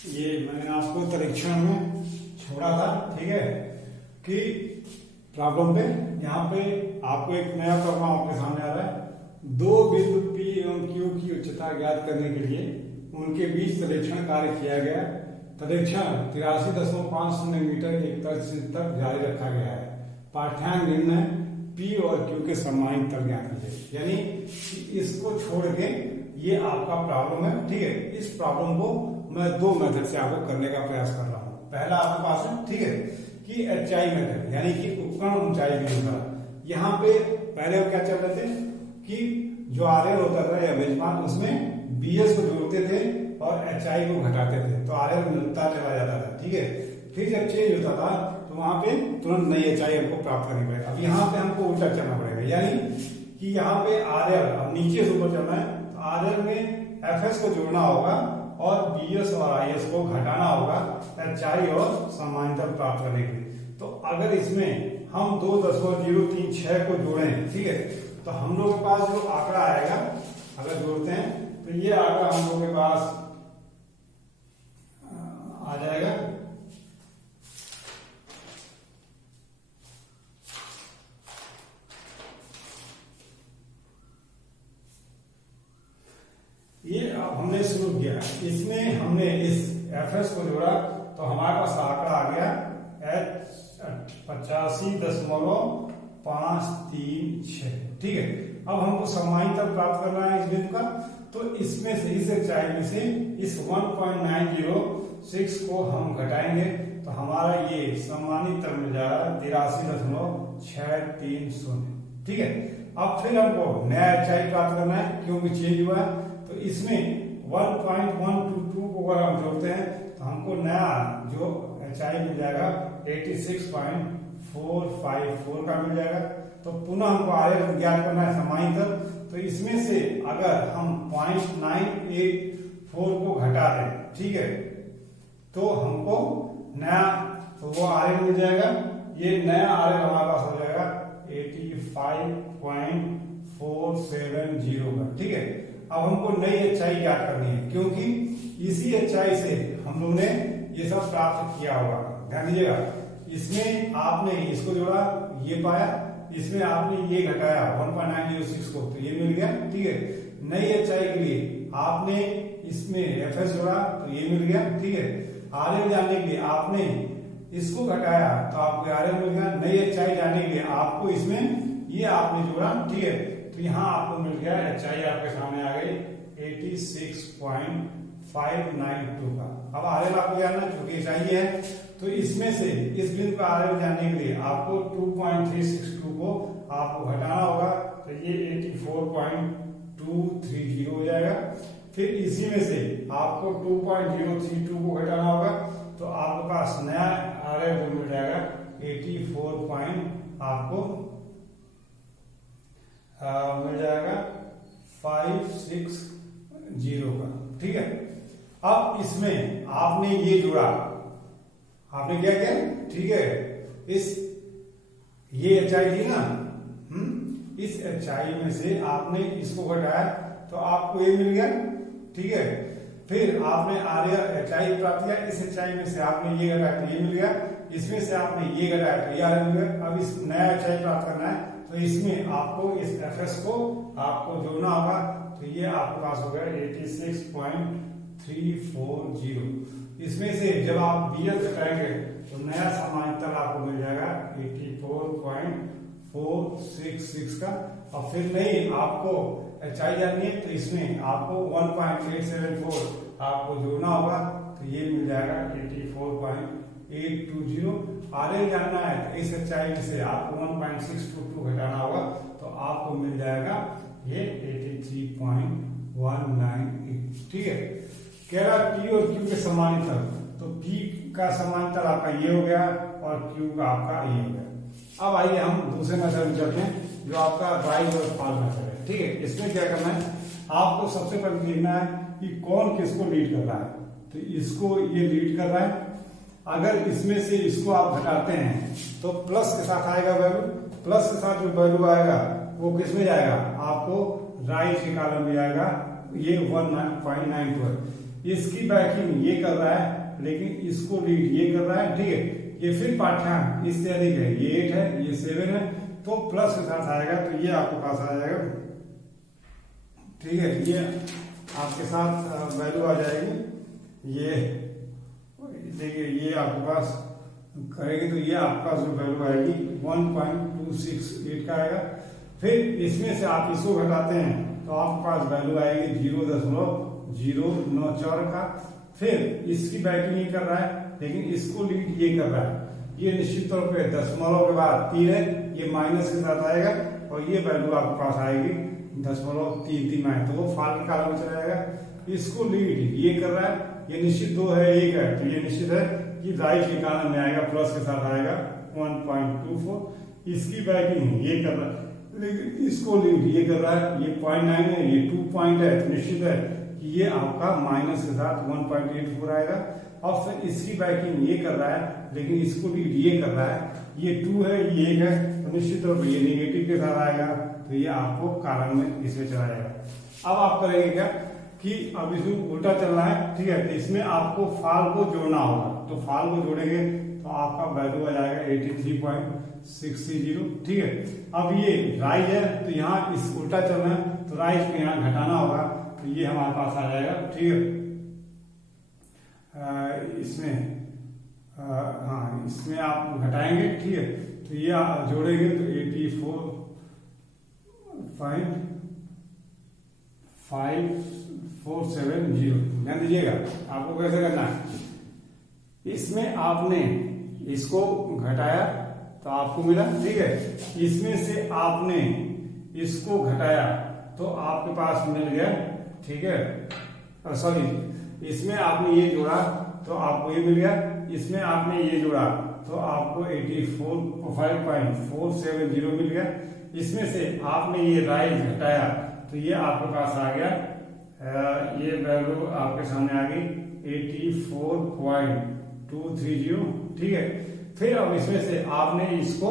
ये मैंने आपको परीक्षण में छोड़ा था, ठीक है, कि प्रॉब्लम पे यहाँ पे आपको एक नया प्रॉब्लम आपके सामने आ रहा है। दो बिंदु P एवं Q की उच्चता ज्ञात करने के लिए उनके बीच तरीक्षण कार्य किया गया। तरीक्षण 83.50 मीटर एक तक जारी रखा गया है। पाठ्यांक निर्णय P और Q के समानांतर ज्ञात कीजिए। यानी इसको छोड़ के ये आपका प्रॉब्लम है, ठीक है। इस प्रॉब्लम को मैं दो मेथड से आपको करने का प्रयास कर रहा हूँ। पहला आपके पास है, ठीक है, कि एचआई मेथड यानी कि उपकरण ऊंचाई विनिर्भर। यहाँ पे पहले क्या चल रहे थे कि जो आरएल होता था या मेजबान, उसमें बीएस को जोड़ते थे और एचआई को घटाते थे, तो आरएल मिलता चला जाता था, ठीक है। फिर जब चेंज होता था तो वहां पे तुरंत नई एचआई हमको प्राप्त करनी पड़ेगी। अब यहाँ पे हमको उल्टा चलना पड़ेगा, यानी कि यहाँ पे आरएल अब नीचे से ऊपर चलना है, तो आरएल में एफएस को जोड़ना होगा और बीएस और आईएस को घटाना होगा एचआई और समानांतर प्राप्त करने के लिए। तो अगर इसमें हम 2.036 को जोड़ें, ठीक है, तो हम लोग के पास जो आंकड़ा आएगा, अगर जोड़ते हैं तो ये आंकड़ा हम लोग के पास आ जाएगा ये। अब हमने शुरू किया, इसमें हमने इस एफएस को जोड़ा तो हमारे पास आंकड़ा आ गया 85.536, ठीक है। अब हमको समानांतर प्राप्त करना है इस बिंदु का, तो इसमें से इस एचआई में से इस 1.906 को हम घटाएंगे तो हमारा ये समानांतर मिल जाएगा 83.630, ठीक है। अब फिर हमको नया एचआई प्राप्त करना है क्योंकि चेंज हुआ है, तो इसमें 1.122 को अगर हम जोड़ते हैं तो हमको नया जो एचआई मिल जाएगा 86.454 का मिल जाएगा। तो पुनः हमको आरएल ज्ञात करना है समानांतर, तो इसमें से अगर हम 0.984 को घटा दें, ठीक है, तो हमको नया तो वो आरएल मिल जाएगा। ये नया आरएल हमारे पास हो जाएगा 85.470 का, ठीक है। अब हमको नई एचआई ज्ञात करनी है क्योंकि इसी एचआई से हम लोग ने ये सब प्राप्त किया होगा। ध्यान दीजिएगा, इसमें आपने इसको जोड़ा, ये पाया, इसमें आपने ये घटाया 1.906 को, तो ये मिल गया, ठीक है। नई एचआई के लिए आपने इसमें एफएस जोड़ा तो ये मिल गया, ठीक है। आरएल जानने के लिए आपने इसको घटाया तो आपको आरएल मिल गया। नई एचआई जानने के लिए आपको इसमें ये आपने जोड़ा, ठीक है, तो यहाँ आपको मिल गया एचआई आपके सामने आ गई 86.592 का। अब आरएल आपको जानना क्योंकि एचआई है, तो इसमें से इस बिंदु का आरएल जानने के लिए आपको 2.362 को आपको घटाना होगा, तो ये 84.230 हो जाएगा। फिर इसी में से आपको 2.032 को घटाना होगा, तो आपके पास नया आरएल जो मिल जाएगा 84. आपको मिल जाएगा 560 का, ठीक है। अब इसमें आपने ये जोड़ा, आपने क्या किया, ठीक है, इस ये एचआई थी ना, इस एचआई में से आपने इसको घटाया तो आपको ये मिल गया, ठीक है। फिर आपने आरएल एचआई प्राप्त किया, इस एचआई में से आपने ये घटाया तो ये मिल गया, इसमें से आपने ये घटाया तो ये आरएल मिल गया। अब इस नया एचआई प्राप्त करना है तो इसमें आपको इस एफएस को आपको जोड़ना होगा, तो ये आपके पास हो गया 86.340। इसमें से जब आप बीएस घटाएंगे तो नया समानांतर आपको मिल जाएगा 84.466 का। और फिर नहीं आपको एचआई जाननी है तो इसमें आपको 1.874 आपको जोड़ना होगा, तो ये मिल जाएगा 84.820। आरएल जानना है तो इस एचआई में से आपको 1.622 घटाना होगा, तो आपको मिल जाएगा ये 83.198, ठीक है। कह रहा P और Q के समानांतर, तो P का समानांतर आपका ये हो गया और Q का आपका ये हो गया। अब आइए हम दूसरे मेथड में चलते हैं जो आपका राइज और फॉल मेथड है, ठीक है। इसमें क्या करना है, आपको सबसे पहले देखना है कि कौन किसको लीड कर रहा है, तो इसको ये लीड कर रहा है। अगर इसमें से इसको आप घटाते हैं तो प्लस के साथ आएगा वैल्यू, प्लस के साथ जो वैल्यू आएगा वो किस में जाएगा, आपको राइट के कॉलम में आएगा, ये 1.92 है। इसकी बैकिंग ये कर रहा है, लेकिन इसको लीड ये कर रहा है, ठीक है। ये फिर पाठ्यांक इससे अधिक है, ये 8 है, ये 7 है, तो प्लस के साथ आएगा, तो ये आपके पास आ जाएगा, ठीक है। ये आपके साथ वैल्यू आ जाएगी, ये देखिए ये आपके पास करेंगे तो ये आपका जो वैल्यू आएगी 1.268 का आएगा। फिर इसमें से आप इसको घटाते हैं तो आपके पास वैल्यू आएगी 0.094 का। फिर इसकी बैकिंग ये कर रहा है, लेकिन इसको लीड ये कर रहा है, ये निश्चित तौर पे दशमलव के बाद 3 है, ये माइनस के साथ आएगा और ये वैल्यू आपके पास आएगी 0.339, तो वो फाल्ट काल में चला जाएगा। इसको लीड ये कर रहा है, ये निश्चित 2 है, 1 है, तो ये निश्चित है कि राइट के कालम में आएगा, प्लस के साथ आएगा 1.24। इसकी बैकिंग ये कर रहा है, लेकिन इसको लीड ये कर रहा है, ये 0.9 है, ये 2 पॉइंट है, तो निश्चित है कि ये आपका माइनस के साथ 1.84 आएगा। और फिर इसकी बैकिंग ये कर रहा है, लेकिन इसको लीड ये कर रहा है, ये 2 है, ये 1 है, तो निश्चित तौर पर ये नेगेटिव के साथ आएगा, तो ये आपको कालम में इसमें चला जाएगा। अब आप करेंगे क्या कि अब इसमें उल्टा चलना है, ठीक है। तो इसमें आपको फाल को जोड़ना होगा, तो फाल को जोड़ेंगे तो आपका वैल्यू आ जाएगा 83.630, ठीक है। अब ये राइज है, तो यहाँ इस उल्टा चलना है, तो राइज को यहाँ घटाना होगा, तो ये हमारे पास आ जाएगा, ठीक है। इसमें हाँ, इसमें आप घटाएंगे, ठीक है, तो ये आप जोड़ेंगे तो 84.5470। ध्यान दीजिएगा आपको कैसे करना है। इसमें आपने इसको घटाया तो आपको मिला, ठीक है। इसमें से आपने इसको घटाया तो आपके पास मिल गया, ठीक है। सॉरी, इसमें आपने ये जोड़ा तो आपको ये मिल गया, इसमें आपने ये जोड़ा तो आपको 85.470 मिल गया। इसमें से आपने ये राइज घटाया तो ये आपके पास आ गया, ये वैल्यू आपके सामने आ गई 84.230, ठीक है। फिर अब इसमें से आपने इसको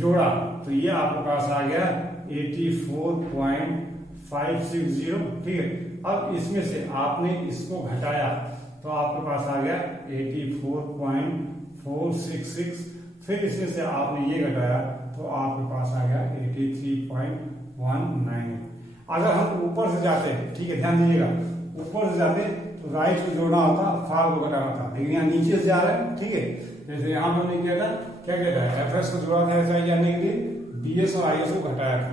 जोड़ा तो ये आपके पास आ गया 84.560, ठीक है। अब इसमें से आपने इसको घटाया तो आपके पास आ गया 84.466। फिर इसमें से आपने ये घटाया तो आपके पास आ गया 83.19। अगर हम ऊपर से जाते, ठीक है, ध्यान दीजिएगा, ऊपर से जाते तो राइट को जोड़ना होता, फाल को घटाना था, लेकिन यहाँ नीचे से जा रहा है, ठीक है। जैसे यहाँ पर हमने किया था, क्या किया था, एफएस को जोड़ा था एसआई जाने के लिए, बीएस और आईएस को घटाया था।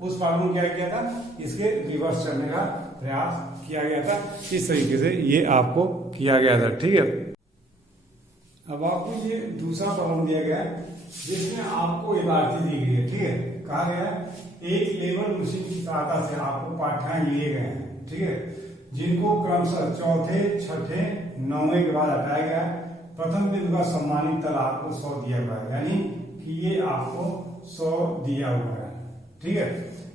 उस पार्ट में क्या किया था, इसके रिवर्स चलने का प्रयास किया गया था। इस तरीके से ये आपको किया गया था, ठीक है। अब आपको ये दूसरा प्रॉब्लम दिया गया है जिसमें आपको इबारती दी गई है, ठीक है। कहा गया है एक लेबर मशीन की सहायता से आपको पाठ्यांक लिए गए हैं, ठीक है, जिनको क्रमशः चौथे, छठे, 9वें के बाद हटाया गया है। प्रथम बिंदु का सम्मानित तल आपको 100 दिया हुआ है, यानी कि ये आपको 100 दिया हुआ है, ठीक है।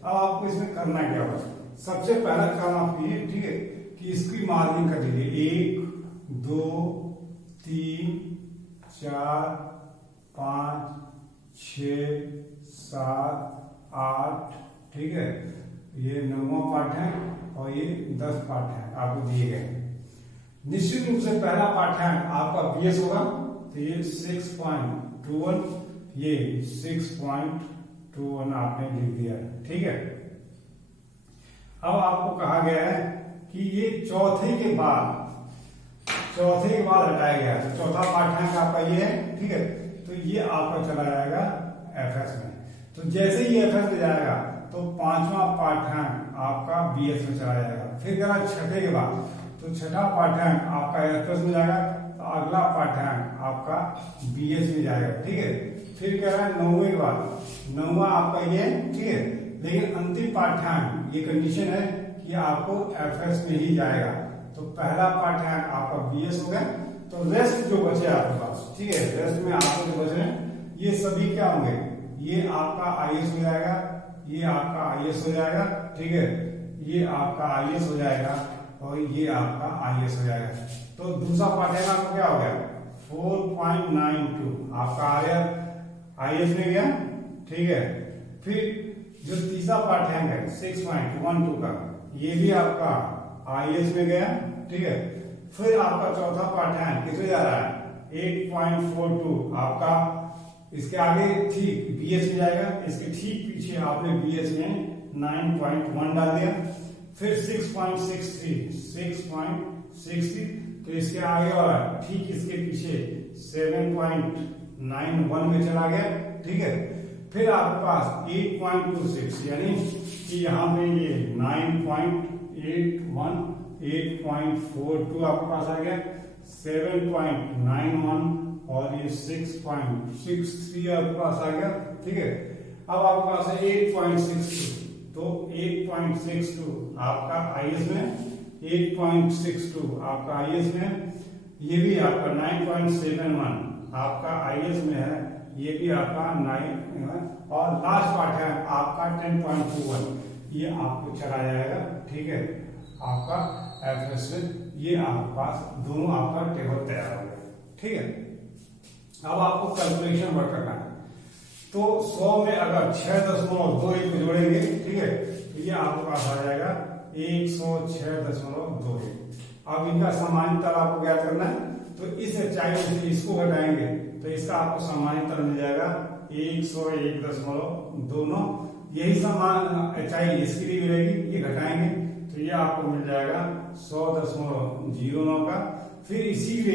अब आपको इसमें करना क्या होगा, सबसे पहला काम आप कीजिए, ठीक है, कि इसकी मार्किंग कर लीजिए 1, 2, 3, 4, 5, 6, 7, 8, ठीक है। ये 9वां पार्ट है और ये 10 पार्ट है आपको दिए गए। निश्चित रूप से पहला पाठ्यांक आपका बीएस होगा, तो ये 6.21, ये 6.21 आपने लिख दिया, ठीक है। अब आपको कहा गया है कि ये चौथे के बाद हटाया गया, तो चौथा पाठ्यांक आपका ये है, ठीक है। तो ये आपका चला जाएगा एफएस में, तो जैसे ही एफएस में जाएगा तो 5वां पाठ्यांक आपका बीएस में चला जाएगा। फिर कहा छठे के बाद, तो छठा पाठ्यांक आपका एफएस में जाएगा, तो अगला पाठ्यांक आपका बीएस में जाएगा, ठीक है। फिर कह रहा है 9वें के बाद, 9वां आपका ये, ठीक है, लेकिन अंतिम पाठ्यांक ये कंडीशन है कि आपको एफएस में ही जाएगा। तो पहला पाठ्यांक आपका बीएस हो गया, तो रेस्ट जो बचे आपके पास, ठीक है, रेस्ट में आपको जो बचे हैं ये सभी क्या होंगे, ये आपका आईएस हो जाएगा, ये आपका आईएस हो जाएगा, ठीक है, ये आपका आईएस हो जाएगा और ये आपका आईएस हो जाएगा। तो दूसरा पाठ्यांक आपका क्या हो गया 4.92 आपका आ गया आईएस में गया, ठीक है। फिर जो तीसरा पाठ्यांक है 6.12 का, ये भी आपका आईएस में गया, ठीक है। फिर आपका चौथा पाठ्यांक किस जा रहा है 8.42 आपका, इसके आगे ठीक बीएच में जाएगा, इसके ठीक पीछे आपने बीएच में 9.1 डाल दिया, फिर 6.63 तो इसके आगे और ठीक इसके पीछे 7.91 में चला गया, ठीक है। फिर आपके पास 8.26 यानी कि यहाँ पे ये 9.81 8.42 आपके पास आ गया, 7.91 और ये 6.63 आपके पास आ गया, ठीक है। अब आपके पास है 8.62 तो 8.62 आपका आईएस में, 8.62 आपका आईएस में, ये भी आपका 9.71 आपका आईएस में है, ये भी आपका 9 और लास्ट पार्ट है आपका 10.21 ये आपको चला जाएगा, ठीक है। आपका एफएस में ये आपके पास दोनों आपका टेबल तैयार हो गया, ठीक है। अब आपको कैलकुलेशन वर्क करना है, तो 100 में अगर 6.21 जोड़ेंगे, ठीक है, तो ये आपके पास आ जाएगा 106.21। अब इनका समानांतर आपको ज्ञात करना है, तो इस ऊंचाई से इसको घटाएंगे तो इसका आपको समानांतर मिल जाएगा 101.2। यही समान ऊंचाई इसकी भी मिलेगी, ये घटाएंगे तो ये आपको मिल जाएगा 100.09 का। फिर इसी पे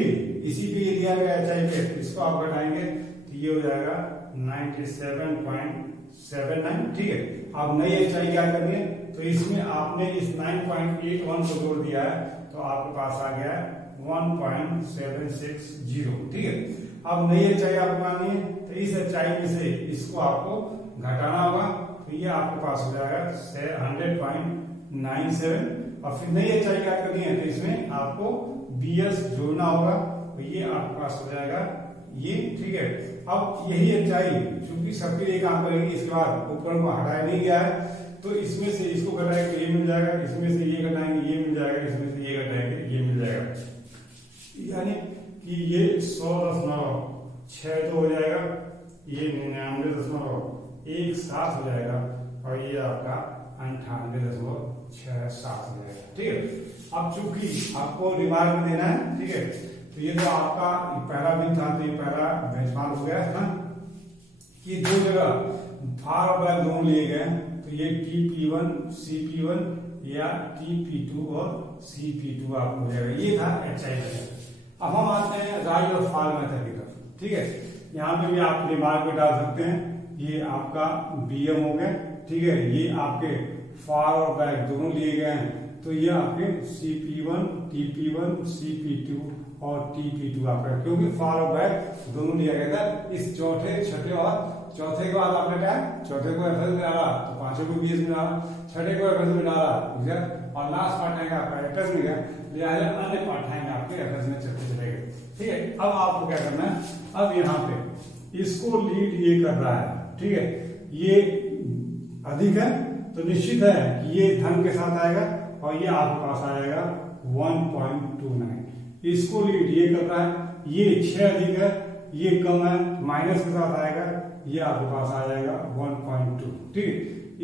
ये दिया गया ऊंचाई पे इसको आप घटाएंगे तो ये हो जाएगा 97.79, ठीक है। अब नई ऊंचाई क्या करनी है, तो इसमें आपने इस 9.81 को जोड़ दिया है तो आपके पास आ गया है 1.760, ठीक है। अब नई ऊंचाई आपको आनी है तो इस ऊंचाई में से इसको आपको घटाना होगा तो ये आपके पास हो जाएगा 100.97 और फिर नई ऊंचाई क्या करनी है तो इसमें आपको बीएस जोड़ना होगा तो ये आपके पास हो जाएगा ये, ठीक है। अब यही ऊंचाई चूंकि सबके लिए काम करेगी, इसके बाद ऊपर को हटाया नहीं गया है तो इसमें से इसको घटाएंगे ये मिल जाएगा, इसमें से ये घटाएंगे ये मिल जाएगा, इसमें से ये घटाएंगे ये मिल जाएगा, यानी कि ये 100.6 तो हो जाएगा, ये 99.17 हो जाएगा और ये आपका 98.67 हो जाएगा, ठीक है। अब चूंकि आपको रिमार्क देना है, ठीक है, तो ये तो आपका पहला बिंदु था तो ये पहला बेंचमार्क हो गया है ना, कि दो जगह फार और बैक दोनों लिए गए तो ये TP1 CP1 या TP2 और CP2 आपको हो जाएगा, ये था HI मेथड। अब हम आते हैं राइट और फार मेथड की तरफ, ठीक है। यहाँ पे भी आप रिमार्क में डाल सकते हैं, ये आपका BM हो गया, ठीक है, ये आपके फार और बैक दोनों लिए गए हैं तो ये आपके CP1 TP1 CP2 और TP2 आपका, क्योंकि फार और बैक दोनों लिया गया था। इस चौथे छठे और चौथे के बाद आपने क्या चौथे को एफएस में डाला तो पांचों को बीएस में डाला, छठे को एफएस में डाला और लास्ट पार्ट आपका एफएस में गया, लिहाजा अन्य पार्ट आपके एफएस में चले गए, ठीक है। अब आपको क्या करना है, अब यहाँ पे इसको लीड ये कर रहा है, ठीक है, ये अधिक है तो निश्चित है कि ये धन के साथ आएगा और ये आपके पास आएगा 1.29। इसको लीड ये कर रहा है, ये 6 अधिक है, ये कम है, माइनस के साथ आएगा, ये आपके पास आ जाएगा 1.2, ठीक है।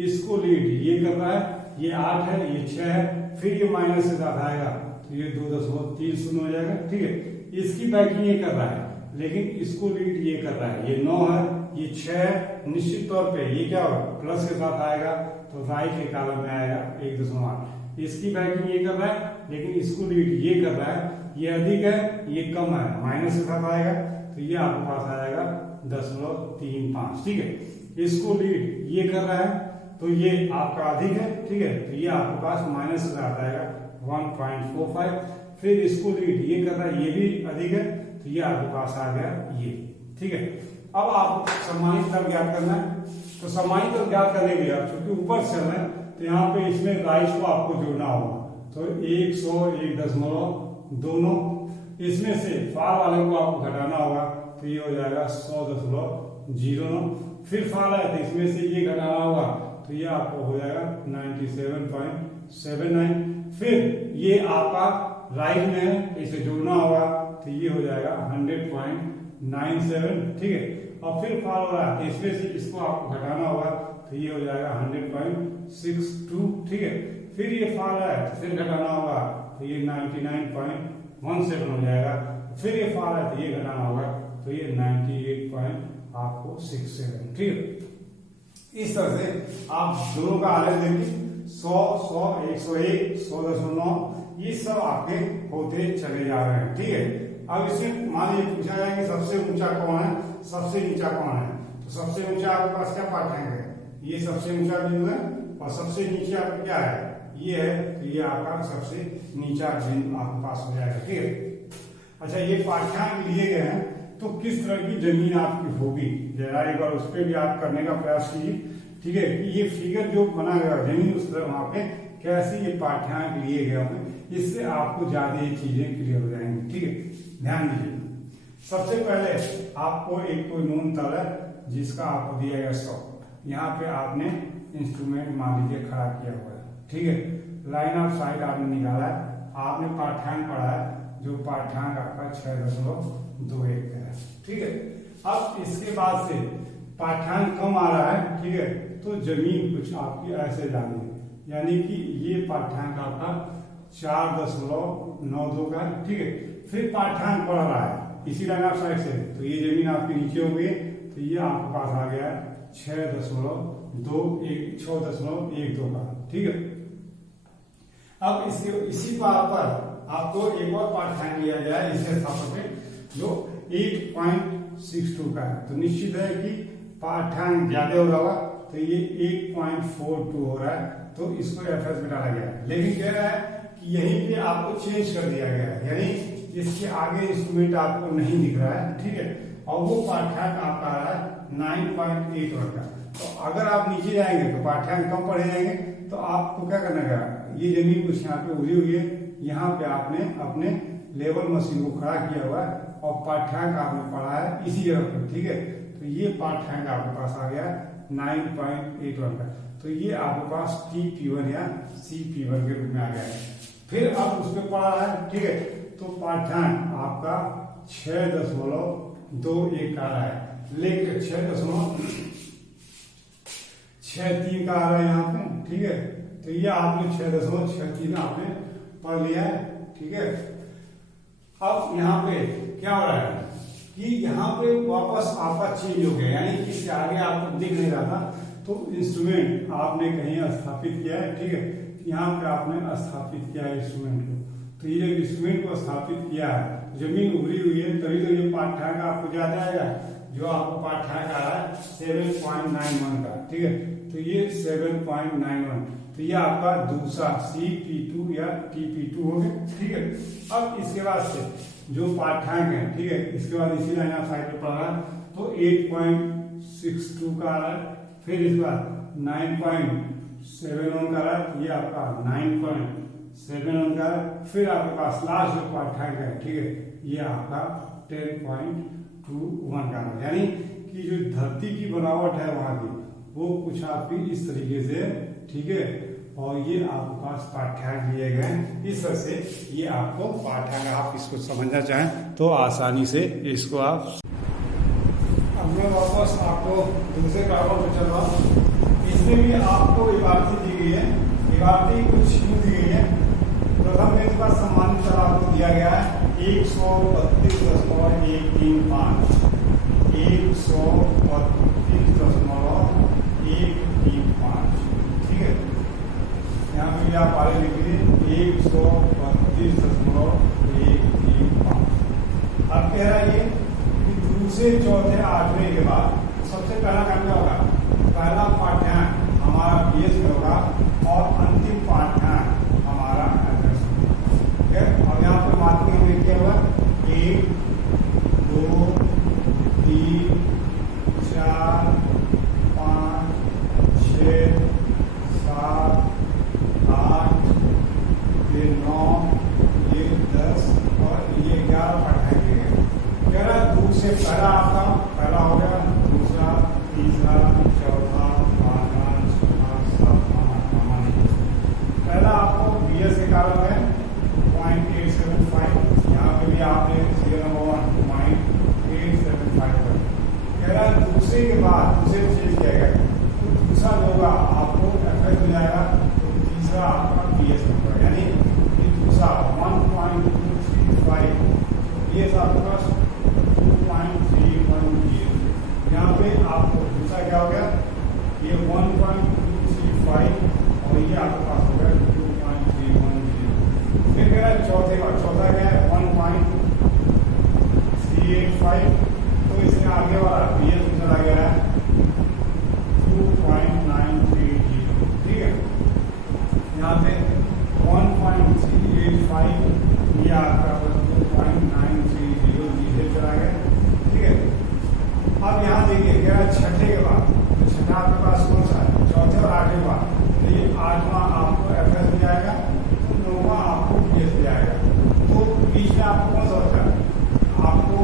इसको लीड ये कर रहा है, ये 8 है, ये 6 है, फिर ये माइनस के साथ आएगा तो ये 2.30 हो जाएगा, ठीक है। इसकी बैकिंग ये कर रहा है लेकिन इसको लीड ये कर रहा है, ये 9 है, ये 6 है, निश्चित तौर पे ये क्या होगा प्लस के साथ आएगा तो राइट के कॉलम में आएगा 1.8। इसकी बैकिंग ये कर रहा है लेकिन इसको लीड ये कर रहा है, ये अधिक है, ये कम है, माइनस के साथ आएगा तो ये आपके पास आएगा 0.35, ठीक है। इसको लीड ये कर रहा है तो ये आपका अधिक है, ठीक है, तो ये आपके पास माइनस के साथ आएगा 1.45। फिर इसको लीड ये कर रहा है, ये भी अधिक है तो ये आपके पास आ गया ये, ठीक है। अब आप सम्मानित दर ज्ञात करना है, तो सम्मानित दर ज्ञात करने के लिए चूंकि ऊपर से है तो यहाँ पे इसमें राइस को आपको जोड़ना होगा तो 101 दोनों, इसमें से फार वाले को आपको घटाना होगा तो ये हो जाएगा 100.09। फिर फार है तो इसमें से ये घटाना होगा तो ये आपको हो जाएगा 97.79। फिर ये आपका राइट में है तो इसे जोड़ना होगा तो ये हो जाएगा 100.97, ठीक है। और फिर फार हो रहा है तो इसमें से इसको आपको घटाना होगा तो ये हो जाएगा 100.62, ठीक है। फिर ये फार है तो फिर घटाना होगा तो ये 99.5 8.17 हो जाएगा। फिर ये फार है तो ये घटाना होगा, तो ये 98.67, ठीक है। इस तरह से आप दोनों का आलेख देखिए, 100, 100, 101, 100.9, ये सब आपके होते चले जा रहे हैं, ठीक है। अब इसमें मान लीजिए पूछा जाए कि सबसे ऊंचा कौन है, सबसे नीचा कौन है, तो सबसे ऊंचा आपके पास क्या पाठ्यांक है, ये सबसे ऊंचा बिंदु है, और सबसे नीचे आपका क्या है, ये है, तो ये आपका सबसे नीचा बिंदु आपके पास हो जाएगा, ठीक है। अच्छा, ये पाठ्यांक लिए गए हैं, तो किस तरह की जमीन आपकी होगी, जरा एक बार उस पर भी आप करने का प्रयास कीजिए, ठीक है। ये फिगर जो बना गया जमीन उस तरह वहां पे कैसे ये पाठ्यांक लिए गए होंगे, इससे आपको ज्यादा ये चीजें क्लियर हो जाएंगी, ठीक है। ध्यान दीजिए, सबसे पहले आपको एक कोई नून तल है जिसका आपको दिया गया 100, यहाँ पे आपने इंस्ट्रूमेंट मान लीजिए खड़ा किया हुआ है, ठीक है। लाइन ऑफ साइट आपने निकाला है, आपने पाठ्यांक पढ़ा है, जो पाठ्यांक आपका 6.21 है, ठीक है। अब इसके बाद से पाठ्यांक कम आ रहा है, ठीक है, तो जमीन कुछ आपकी ऐसे जानी है, यानी कि ये पाठ्यांक आपका 4.92 का है, ठीक है। फिर पाठ्यांक बढ़ रहा है इसी लाइन ऑफ साइड से, तो ये जमीन आपकी नीचे हो गई, तो ये आपके पास आ गया 6.12 का, ठीक है। अब इसी बात पर आपको एक और पाठ्यांक लिया जाए इसके साथ में, जो 8.62 का है, तो निश्चित है कि पाठ्यांक ज्यादा हो रहा होगा, तो ये 8.42 हो रहा है, तो इसको एफएस में डाला गया है। लेकिन कह रहा है कि यहीं पे आपको चेंज कर दिया गया है, यानी इसके आगे इंस्ट्रूमेंट आपको नहीं दिख रहा है, ठीक है, और वो पाठ्यांक आपका आ रहा है 9.81 का। तो अगर आप नीचे जाएंगे तो पाठ्यांक कम पढ़े जाएंगे, तो आपको क्या करना है, ये जमीन कुछ यहाँ पे उड़ी हुई है, यहाँ पे आपने अपने लेवल मशीन को खड़ा किया हुआ है और पाठ्यांक आपने पढ़ा है इसी जगह पर, ठीक है। तो ये पाठ्यांक आपके पास आ गया 9.81 का, तो ये आपके पास TP1 या CP1 के रूप में आ गया है। फिर अब उस पर पढ़ा है, ठीक है, तो पाठ्यांक आपका 6.21 का आ रहा है, लेकिन 6.63 का आ रहा है यहाँ पे, ठीक है। तो ये आपने 6.63 आपने पढ़ लिया है, ठीक है। अब यहाँ पे क्या हो रहा है कि यहाँ पे वापस आपका चेंज हो गया, यानी इसके आगे आपको दिख नहीं रहा था, तो इंस्ट्रूमेंट आपने कहीं स्थापित किया है, ठीक है। यहाँ पे आपने स्थापित किया है इंस्ट्रूमेंट को, तो ये जब इंस्ट्रूमेंट को स्थापित किया है, जमीन उभरी हुई है, तभी तो ये पाठ्यांक आपको ज्यादा आएगा, जो आपको पाठ्यांक आ रहा है 7.91 का, ठीक है। तो ये 7.91, तो ये आपका दूसरा CP2 या TP2 हो गया, ठीक है। अब इसके बाद से जो पाठ्यांक है, ठीक है, इसके बाद इसी लाइन ऑफ साइड पे पढ़ा, तो 8.62 का आ रहा है, फिर इसके बाद 9.71 का आ रहा है, ये आपका 9.71 का है, फिर आपके पास लास्ट जो पाठ्यांक है, ठीक है, ये आपका 10.21 का है, यानी कि जो धरती की बनावट है वहां की, वो कुछ आपकी इस तरीके से, ठीक है। और ये आपके पास पाठ्यांक लिए गए, इस तरह से ये आपको पाठ्यांक, आप इसको समझना चाहें तो आसानी से इसको आप। अब मैं वापस आपको दूसरे प्रॉब्लम पे चल रहा हूँ, इसमें भी आपको इबारती दी गई है, इबारती कुछ यूं दी गई है। प्रथम में इसका सम्मानित चर आपको दिया गया है 132.135, 132.135, ठीक है। यहाँ पे आप आगे लिखिए 132.135। अब कह रहा है ये कि दूसरे, चौथे, आठवें के बाद सबसे पहला काम क्या होगा, पहला पाठ्यांक हमारा PS में होगा और अंतिम पाठ्यांक हमारा एड्रेस होगा, ठीक है। अब यहाँ पर मार्किंग हमने किया हुआ 1, 2, 3, 4, 5, 6, 7, 8, ये 9, ये 10 और ये 11 पाठ्यांक है। 11 दूसरे पहला आपका पहला हो गया, दूसरा, तीसरा, चौथा, पांचवा, छठा, सातवां, आठवां। पहला आपको BS के कारण है 0.875, यहाँ पे भी आपने सीरियल नंबर 1.875 कर। कह रहा है दूसरे के बाद दूसरे चेंज किया गया, तो दूसरा जो होगा आपको FS मिल जाएगा, तो तीसरा आपका BS होगा, यानी ये दूसरा 1.235 ये आपके पास 2.310। यहाँ पे आपको दूसरा क्या हो गया, ये 1.235 और ये आपके पास हो गया 2.310। फिर कह रहा है चौथा क्या है 1.385, तो इसमें आगे वाला ये दूसरा आ गया है 2.930। ठीक है, यहाँ पे 1.385 ये आपका 2.930 नीचे चला गया। ठीक है, अब यहाँ देखिए क्या छठे के बाद, तो छठा आपके पास कौन सा है, चौथे और आठवें बाद, तो ये आठवां आपको एफएस मिल जाएगा, तो नौवां आपको पीएस मिल जाएगा। तो बीच में आपको कौन सा होता है, आपको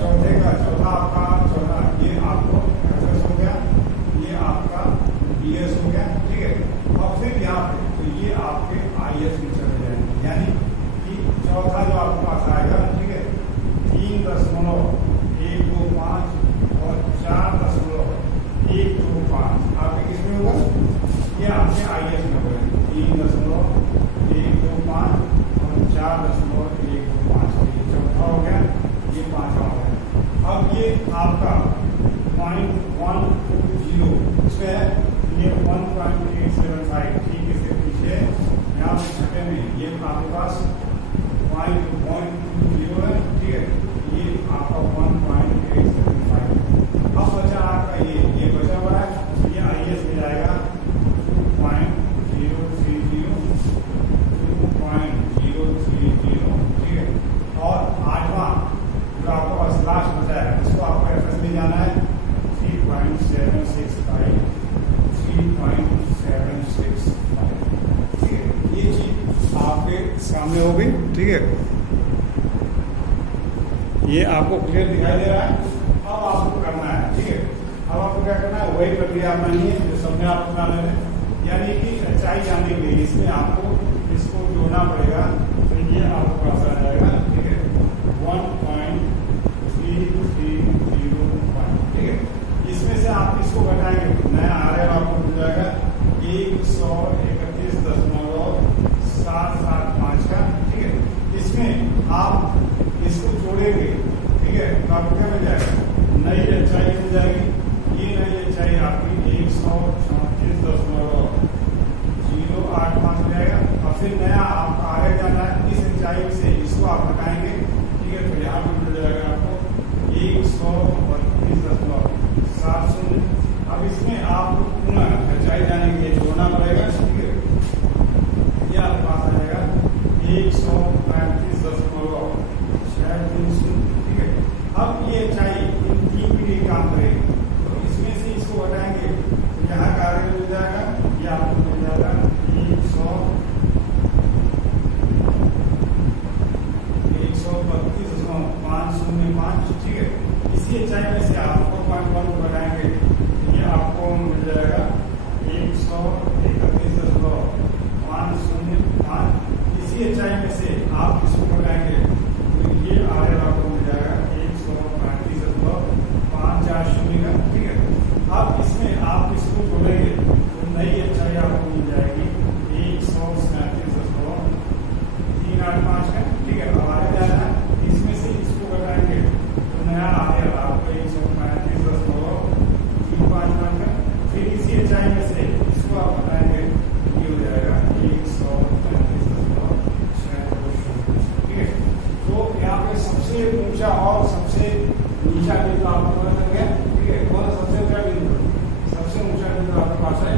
चौथा आपका चौथा ये आपको एफएस हो गया, ये आपका बीएस हो गया। ठीक है, और फिर यहाँ पे तो ये आपके आईएस में चले जाएंगे, यानी कि चौथा जो आपके पास आएगा, ठीक है, 3.125 और 4.125 आपके किसमें होगा, ये आपके आईएस में होगा। 3.125 और 4.125 चौथा हो गया, ये पांचवा हो गया। अब ये आपका 0.120 इसमें ये 1.875 ठीक इसके पीछे यहाँ पे छठे में ये आपके पास 0.20 है। ठीक है, ये आपका 1.875। अब बचा आपका ये बचा हुआ है, ये आईएस में जाएगा 2.030। ठीक है, और आठवां जो आपके पास लास्ट बचा है इसको आपको एफएस में जाना है 3.765। ठीक है, ये चीज आपके सामने होगी। ठीक है, ये आपको क्लियर दिखाई दे रहा है। अब आपको करना है, ठीक है, अब आपको क्या करना है, वही प्रक्रिया अपनानी है जो सबने आप अपना ले, यानी कि सच्चाई जानने के लिए इसमें आपको इसको जोड़ना पड़ेगा। तो ये आपको पास आ जाएगा। ठीक है, 1.3305। ठीक है, इसमें से आप इसको घटाएंगे तो नया आरएल आपको मिल जाएगा 131.775 का। ठीक है, इसमें आप इसको जोड़ेंगे, ठीक है, तो आपको क्या मिल जाएगा, नई ऊंचाई मिल जाएगी। ये नई ऊंचाई आपकी 134.085 मिल जाएगा। और फिर नया आपका आगे जाना है इस ऊंचाई से, इसको आप घटाएंगे। ठीक है, तो यहाँ पे मिल जाएगा आपको 132.70। अब इसमें आपको पुनः ऊंचाई जाने के लिए जोड़ना पड़ेगा। ठीक है, ये आपके पास आ जाएगा 135.630। ठीक है, अब ये ऊंचाई इन तीन के लिए काम करेगी, तो इसमें से इसको घटाएंगे तो यहाँ कार्य मिल जाएगा, ये आपको मिल जाएगा 132.505। ठीक है, इसी ऊंचाई में से आप 4.1 को घटाएंगे तो ये आपको मिल जाएगा 131.505। इसी ऊंचाई में से आप इसको घटाएंगे तो ये आरएल आपको मिल जाएगा 135.540 का। ठीक है, अब इसमें आप इसको जोड़ेंगे तो नई ऊंचाई आपको मिल जाएगी 137.385 का। ठीक है, अब आगे जाना है, इसमें से इसको घटाएंगे तो नया आरएल आपको 135.355 का। फिर इसी ऊंचाई में से इसको आप घटाएंगे ये हो जाएगा 135.620। ठीक है, तो यहाँ पे सबसे ऊंचा और सबसे नीचा बिंदु आपको पता चल गया। ठीक है, कौन सबसे ऊंचा बिंदु, सबसे ऊंचा बिंदु आपके पास है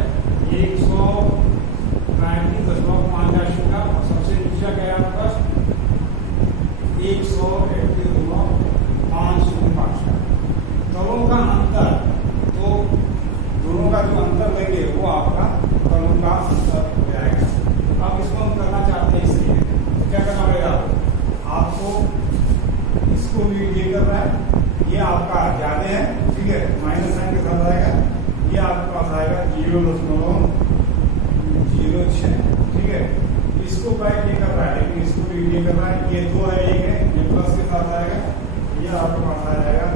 139.580 का, और सबसे नीचा क्या है आपके पास 131.505 का। दोनों का अंतर, तो दोनों का जो अंतर लेंगे वो आपका दोनों का अंतर हो जाएगा। अब इसको हम करना चाहते हैं, इसलिए तो क्या करना पड़ेगा आपको, इसको भी ये कर रहा है, ये आपका ज्यादा है। ठीक है, माइनस साइन के साथ आएगा, ये आपके पास आएगा 0.06। ठीक है, इसको बैक ये कर रहा है, लेकिन इसको भी ये कर रहा है, ये दो है, एक है, ये प्लस के साथ आएगा, ये आपके पास आ जाएगा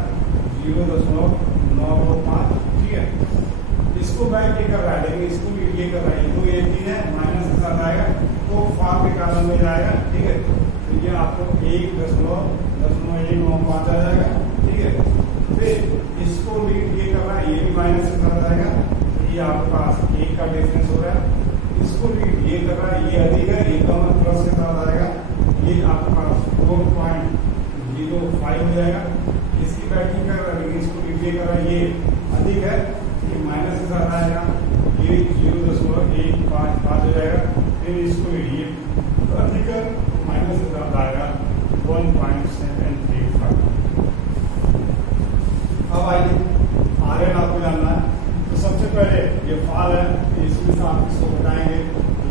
0.925। ठीक है, इसको बैक ये कर रहा है, लेकिन इसको भी ये कर रहा है, ये दो ये तीन है, माइनस के साथ आएगा तो फार के कारण में जाएगा। ठीक है, तो ये ये आपको 1.0.195 आ जाएगा, ठीक है। फिर इसको भी ये करना है, ये भी माइनस से कर जाएगा, ये आपके पास 1 का डिफरेंस हो रहा है। इसको भी ये कर रहा है, ये अधिक है, ये कम प्लस के साथ आएगा, ये आपके पास 4.05 हो जाएगा। इसकी बैटिंग कर रहा है, लेकिन इसको भी ये कर रहा है, ये अधिक है, ये माइनस के साथ आएगा, ये 0.155 हो जाएगा। फिर इसको ये अधिक है, माइनस के साथ आएगा 1.735। अब आइए आगे आपको जानना है। तो सबसे पहले ये फाल है, इसमें से आप इसको बताएंगे,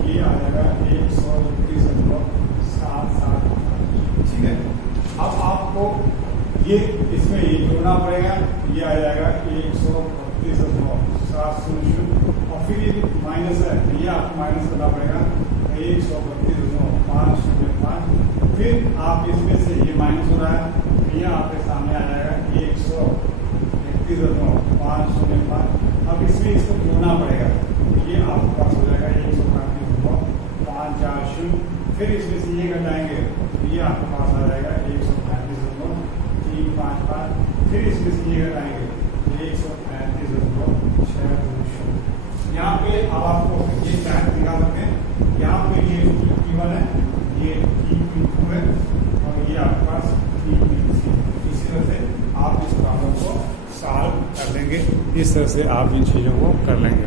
ये आ जाएगा 131.77, ठीक है। अब आपको ये इसमें ये जोड़ना पड़ेगा, ये आ जाएगा 132.700 और फिर ये माइनस है, ये आपको माइनस करना पड़ेगा 132.505। फिर आप इसमें से ये माइनस हो रहा है, ये आपके सामने आ जाएगा 131.505। अब इसमें इसको जोड़ना पड़ेगा, ये आपके पास हो जाएगा 135.540। फिर इसमें से ये घटाएंगे, ये आपके पास आ जाएगा 135.355। फिर इसमें से ये घटाएंगे 135.620। यहाँ पे अब आपको ये चार्ट निकाल सकते हैं। यहाँ पे ये P1 है, ये P2 है और ये आपके पास P3। इसी तरह से आप इस प्रॉब्लम को सॉल्व कर लेंगे, इस तरह से आप इन चीज़ों को कर लेंगे।